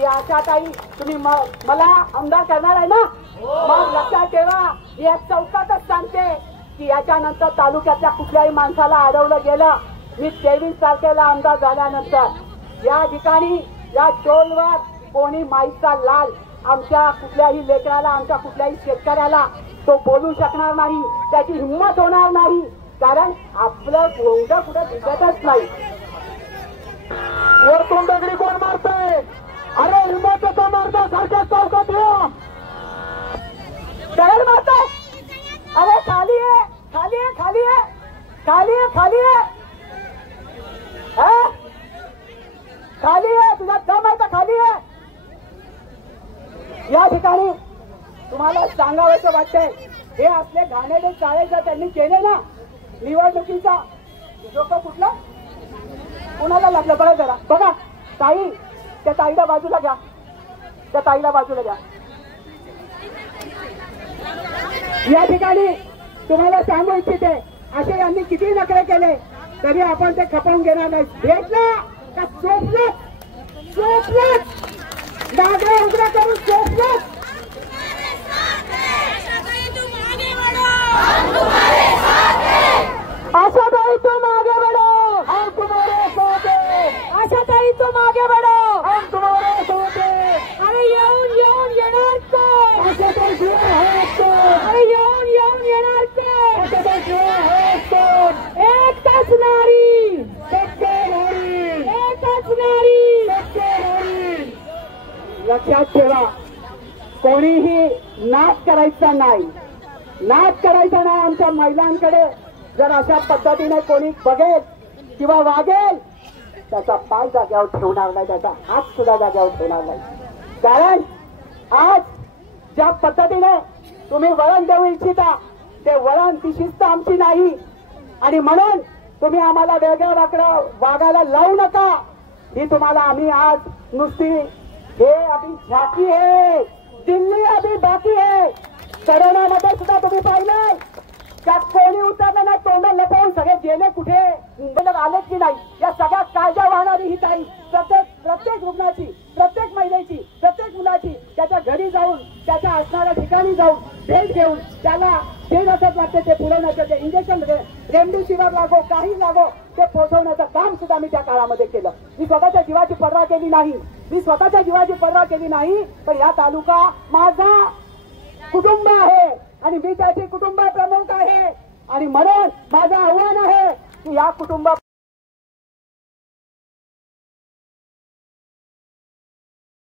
की आशाताई तुम्ही मला आमदार करणार आहे ना? मग लक्षात ठेवा, या चौकातच सांगते की याच्यानंतर तालुक्यातल्या कुठल्याही माणसाला अडवलं गेलं, मी 23 तारखेला आमदार झाल्यानंतर या ठिकाणी या टोलवर कोणी माईचा लाल आमच्या कुठल्याही लेकराला, आमच्या कुठल्याही शेतकऱ्याला तो बोलू शकणार नाही, त्याची हिंमत होणार नाही. कारण आपलं गोंड कुठं दिसतच नाही. वरतून दगडी कोण मारतय? अरे हिंमतचा मारता सारख्या चौकात या. दगड मारताय? अरे खाली आहे, खाली आहे, खाली आहे, खाली आहे, खाली आहे, खाली आहे. तुझा दम आहे का? खाली आहे. या ठिकाणी तुम्हाला सांगावंसं वाटतंय, हे असले घाणेरडे चाळे जर त्यांनी केले ना निवडणुकीचा, लोक कुठला कुणाला लागलं बघा जरा. बघा ताई, त्या ताईला बाजूला घ्या, त्या ताईला बाजूला घ्या. या ठिकाणी तुम्हाला सांगू इच्छिते, असे यांनी किती नखरे केले तरी आपण ते खपवून घेणार नाही. भेटलं का सोपलं, सोपलं मागे उघडा करून सोपलं. आशाताई तुम आगे बढ़ो, हम तुम्हारे साथ हैं. आशाताई तुम आगे बढ़ो, हम तुम्हारे साथ हैं. अरे येऊन येऊन येणार कोण? आशाताई शिवाय आहेत कोण? अरे येऊन येऊन येणार कोण? आशाताई शिवाय आहेत कोण? एकच नारी, सत्य नारी, एकच नारी, सत्य नारी. लक्षात ठेवा, कोणीही नाच करायचा नाही, नाच करायचा नाही. आमच्या महिलांकडे जर अशा पद्धतीने कोणी बघेल किंवा वागेल, त्याचा पाय जाग्यावर ठेवणार नाही, त्याचा हात सुद्धा जाग्यावर ठेवणार नाही. कारण आज ज्या पद्धतीने तुम्ही वळण देऊ इच्छिता, ते वळण, ती शिस्त आमची नाही. आणि म्हणून तुम्ही आम्हाला वेगळं वाकडं वागायला लावू नका. ही तुम्हाला आम्ही आज नुसती हे अभी झाकी आहे, दिल्ली अभी बाकी आहे. करोनामध्ये सुद्धा तुम्ही पाहिलं त्यात कोणी उतरलं नाही, तोंड लपवून सगळे गेले कुठे, मुंबईला आलेच की नाही. या सगळ्या काळजा वाहणारी ही ताई प्रत्येक रुग्णाची, प्रत्येक महिलेची, प्रत्येक मुलाची त्याच्या घरी जाऊन, त्याच्या असणाऱ्या ठिकाणी जाऊन भेट घेऊन त्याला जे नसत लागते ते पुरवण्याचं, ते इंजेक्शन रेमडेसिवीर लागो, काही लागो, ते पोहोचवण्याचं काम सुद्धा मी त्या काळामध्ये केलं. मी स्वतःच्या जीवाची पर्वा केली नाही, मी स्वतःच्या जीवाची पर्वा केली नाही. पण या तालुका माझा कुटुंब आहे आणि मी त्याचे कुटुंब प्रमुख आहे. आणि म्हणून माझं आव्हान आहे की या कुटुंब